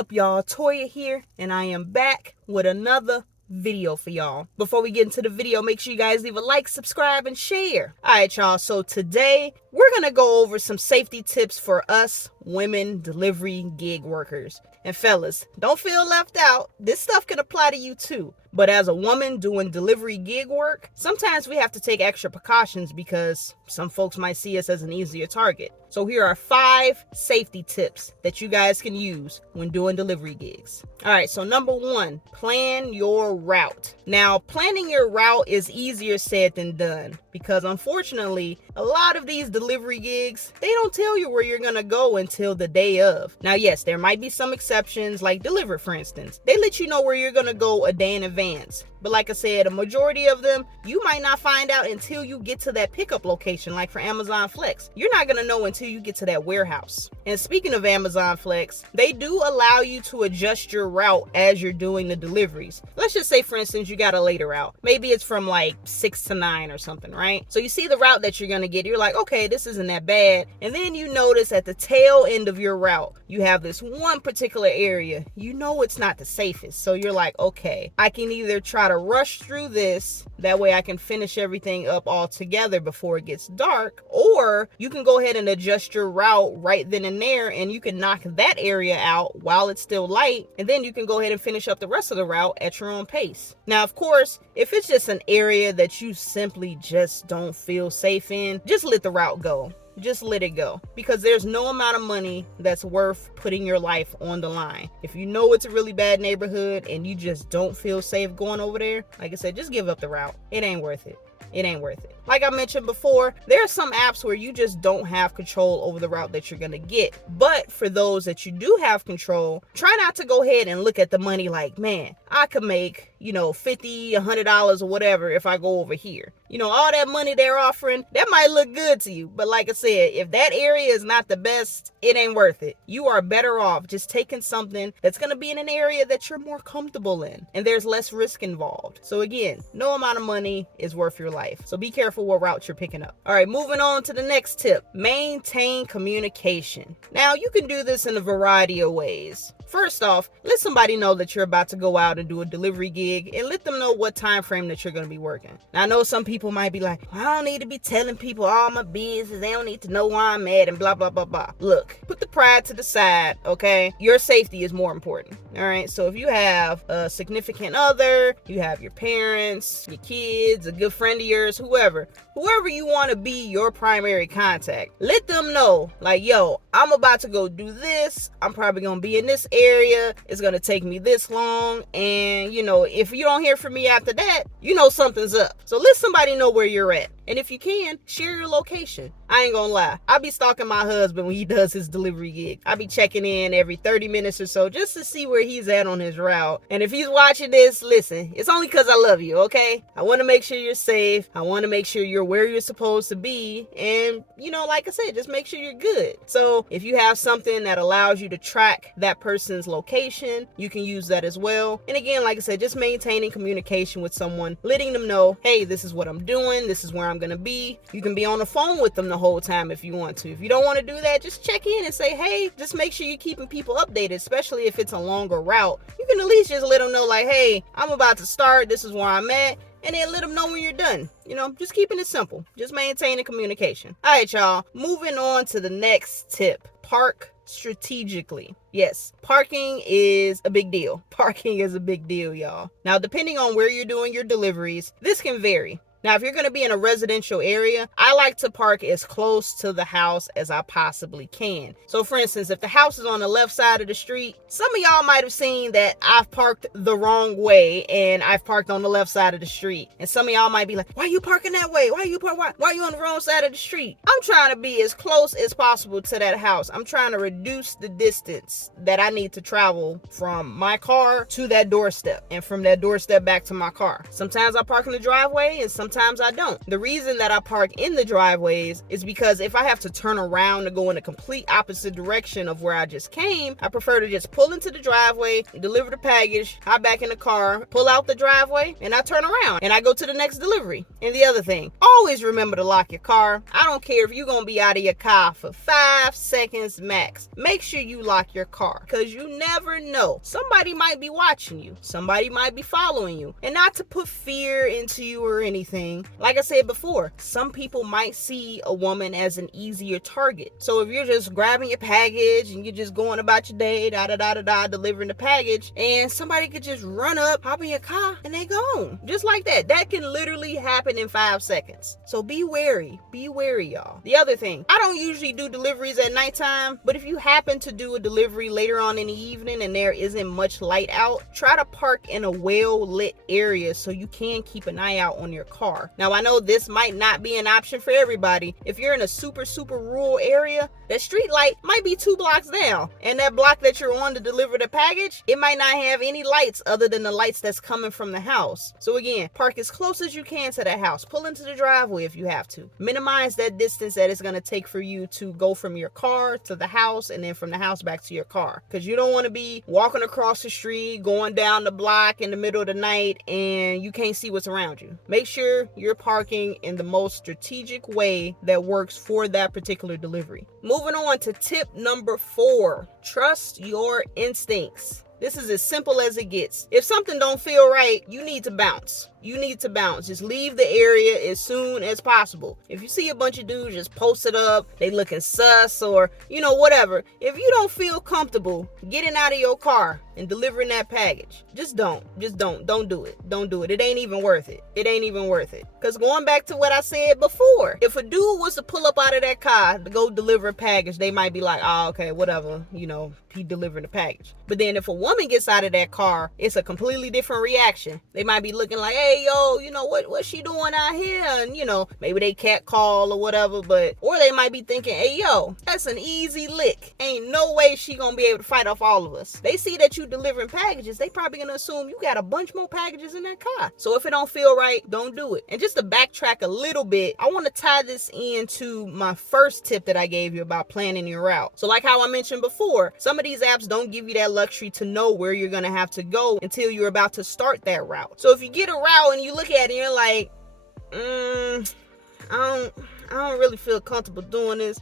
up, y'all? Toya here, and I am back with another video for y'all. Before we get into the video, make sure you guys leave a like, subscribe, and share. Alright, y'all, so today we're gonna go over some safety tips for us women delivery gig workers. And fellas, don't feel left out. This stuff can apply to you too. But as a woman doing delivery gig work, sometimes we have to take extra precautions because some folks might see us as an easier target. So here are 5 safety tips that you guys can use when doing delivery gigs. All right, so number 1, plan your route. Now, planning your route is easier said than done because unfortunately, a lot of these delivery gigs, they don't tell you where you're gonna go until the day of. Now, yes, there might be some exceptions like Deliver, for instance. They let you know where you're gonna go a day in advance. But like I said, a majority of them, you might not find out until you get to that pickup location, like for Amazon Flex. You're not gonna know until you get to that warehouse. And speaking of Amazon Flex, they do allow you to adjust your route as you're doing the deliveries. Let's just say, for instance, you got a later route. Maybe it's from like 6 to 9 or something, right? So you see the route that you're gonna get, you're like, okay, this isn't that bad. And then you notice at the tail end of your route, you have this one particular area. You know it's not the safest. So you're like, okay, I can either try to rush through this, that way I can finish everything up all together before it gets dark, or you can go ahead and adjust your route right then and there, and you can knock that area out while it's still light, and then you can go ahead and finish up the rest of the route at your own pace. Now, of course, if it's just an area that you simply just don't feel safe in, just let the route go. Just let it go, because there's no amount of money that's worth putting your life on the line. If you know it's a really bad neighborhood and you just don't feel safe going over there, like I said, just give up the route. It ain't worth it. It ain't worth it. Like I mentioned before, there are some apps where you just don't have control over the route that you're gonna get. But for those that you do have control, try not to go ahead and look at the money like, man, I could make, $50, $100 or whatever if I go over here. All that money they're offering, that might look good to you. But like I said, if that area is not the best, it ain't worth it. You are better off just taking something that's gonna be in an area that you're more comfortable in and there's less risk involved. So again, no amount of money is worth your life. So be careful what route you're picking up. All right, moving on to the next tip. Maintain communication. Now, you can do this in a variety of ways. First off, let somebody know that you're about to go out and do a delivery gig and let them know what time frame that you're going to be working. Now, I know some people might be like, I don't need to be telling people all my business. They don't need to know where I'm at and blah, blah, blah, blah. Look, put the pride to the side, okay? Your safety is more important, all right? So if you have a significant other, you have your parents, your kids, a good friend of yours, whoever you want to be your primary contact, let them know, like, yo, I'm about to go do this. I'm probably going to be in this area. It's going to take me this long. And, if you don't hear from me after that, something's up. So let somebody know where you're at. And if you can, share your location. I ain't gonna lie. I be stalking my husband when he does his delivery gig. I be checking in every 30 minutes or so just to see where he's at on his route. And if he's watching this, listen, it's only because I love you, okay? I want to make sure you're safe. I want to make sure you're where you're supposed to be. And, like I said, just make sure you're good. So if you have something that allows you to track that person's location, you can use that as well. And again, like I said, just maintaining communication with someone, letting them know, hey, this is what I'm doing. This is where I'm gonna be. You can be on the phone with them the whole time if you want to. If you don't want to do that, just check in and say, hey, just make sure you're keeping people updated, especially if it's a longer route. You can at least just let them know, like, hey, I'm about to start. This is where I'm at. And then let them know when you're done. Just keeping it simple. Just maintaining communication. All right, y'all. Moving on to the next tip. Park strategically. Yes, parking is a big deal. Parking is a big deal, y'all. Now, depending on where you're doing your deliveries, this can vary. Now, if you're going to be in a residential area, I like to park as close to the house as I possibly can. So, for instance, if the house is on the left side of the street, some of y'all might have seen that I've parked the wrong way and I've parked on the left side of the street. And some of y'all might be like, why are you parking that way? Why are you on the wrong side of the street? I'm trying to be as close as possible to that house. I'm trying to reduce the distance that I need to travel from my car to that doorstep and from that doorstep back to my car. Sometimes I park in the driveway and sometimes I don't. The reason that I park in the driveways is because if I have to turn around to go in a complete opposite direction of where I just came, I prefer to just pull into the driveway, deliver the package, hop back in the car, pull out the driveway, and I turn around and I go to the next delivery. And the other thing, always remember to lock your car. I don't care if you're going to be out of your car for 5 seconds max. Make sure you lock your car, because you never know. Somebody might be watching you. Somebody might be following you. And not to put fear into you or anything. Like I said before, some people might see a woman as an easier target. So if you're just grabbing your package and you're just going about your day, delivering the package, and somebody could just run up, hop in your car, and they gone. Just like that. That can literally happen in 5 seconds. So be wary. Be wary, y'all. The other thing, I don't usually do deliveries at nighttime, but if you happen to do a delivery later on in the evening and there isn't much light out, try to park in a well-lit area so you can keep an eye out on your car. Now, I know this might not be an option for everybody. If you're in a super rural area, that street light might be 2 blocks down, and that block that you're on to deliver the package, it might not have any lights other than the lights that's coming from the house. So again, park as close as you can to that house. Pull into the driveway if you have to. Minimize that distance that it's going to take for you to go from your car to the house and then from the house back to your car, because you don't want to be walking across the street, going down the block in the middle of the night, and you can't see what's around you. Make sure you're parking in the most strategic way that works for that particular delivery. Moving on to tip number 4, trust your instincts. This is as simple as it gets. If something don't feel right, you need to bounce. You need to bounce. Just leave the area as soon as possible. If you see a bunch of dudes just posted up, they looking sus or, whatever. If you don't feel comfortable getting out of your car and delivering that package, just don't. Don't do it. Don't do it. It ain't even worth it. It ain't even worth it. Because going back to what I said before, if a dude was to pull up out of that car to go deliver a package, they might be like, oh, okay, whatever, he delivered the package. But then if a woman gets out of that car, it's a completely different reaction. They might be looking like, hey, yo, what's she doing out here? And, maybe they cat call or whatever, or they might be thinking, hey, yo, that's an easy lick. Ain't no way she gonna be able to fight off all of us. They see that you delivering packages, they probably gonna assume you got a bunch more packages in that car. So if it don't feel right, don't do it. And just to backtrack a little bit, I want to tie this into my first tip that I gave you about planning your route. So like how I mentioned before, some of these apps don't give you that luxury to know where you're gonna have to go until you're about to start that route. So if you get a route and you look at it and you're like, I don't really feel comfortable doing this.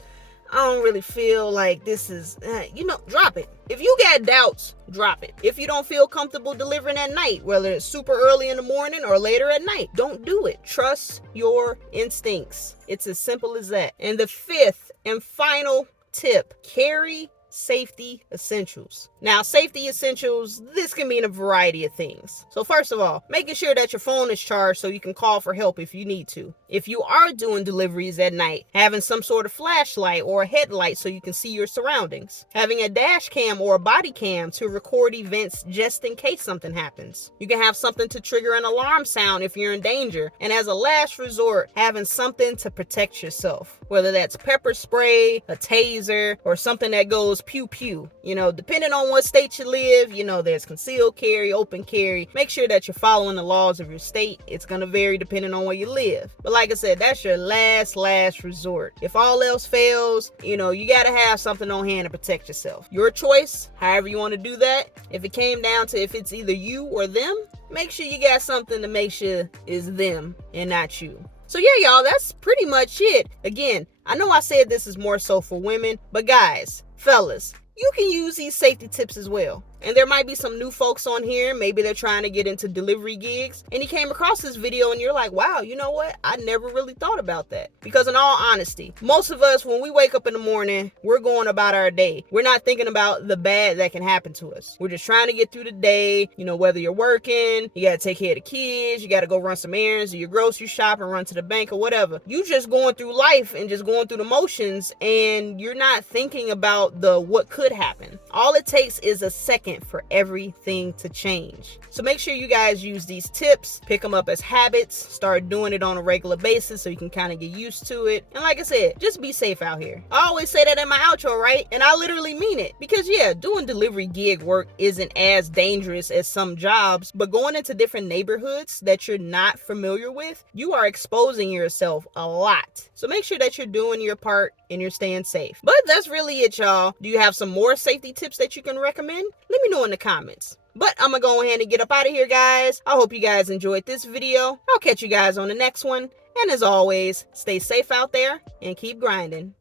I don't really feel like this is, drop it. If you got doubts, drop it. If you don't feel comfortable delivering at night, whether it's super early in the morning or later at night, don't do it. Trust your instincts. It's as simple as that. And the 5th and final tip, carry safety essentials. Now, safety essentials, this can mean a variety of things. So first of all, making sure that your phone is charged so you can call for help if you need to. If you are doing deliveries at night, having some sort of flashlight or a headlight so you can see your surroundings. Having a dash cam or a body cam to record events just in case something happens. You can have something to trigger an alarm sound if you're in danger. And as a last resort, having something to protect yourself. Whether that's pepper spray, a taser, or something that goes pew pew. Depending on what state you live, there's concealed carry, open carry. Make sure that you're following the laws of your state. It's going to vary depending on where you live. But like I said, that's your last resort. If all else fails, you got to have something on hand to protect yourself. Your choice, however you want to do that. If it came down to if it's either you or them, make sure you got something to make sure is them and not you. So yeah, y'all, that's pretty much it. Again, I know I said this is more so for women, but guys, fellas, you can use these safety tips as well. And there might be some new folks on here. Maybe they're trying to get into delivery gigs. And you came across this video and you're like, wow, you know what? I never really thought about that. Because in all honesty, most of us, when we wake up in the morning, we're going about our day. We're not thinking about the bad that can happen to us. We're just trying to get through the day. Whether you're working, you got to take care of the kids, you got to go run some errands, or your grocery shop and run to the bank or whatever. You just going through life and just going through the motions, and you're not thinking about what could happen. All it takes is a second for everything to change. So make sure you guys use these tips, pick them up as habits, start doing it on a regular basis so you can kind of get used to it. And like I said, just be safe out here. I always say that in my outro, right? And I literally mean it, because yeah, doing delivery gig work isn't as dangerous as some jobs, but going into different neighborhoods that you're not familiar with, you are exposing yourself a lot. So make sure that you're doing your part and you're staying safe. But that's really it, y'all. Do you have some more safety tips that you can recommend? Let me know in the comments. But I'm gonna go ahead and get up out of here, guys. I hope you guys enjoyed this video. I'll catch you guys on the next one. And as always, stay safe out there and keep grinding.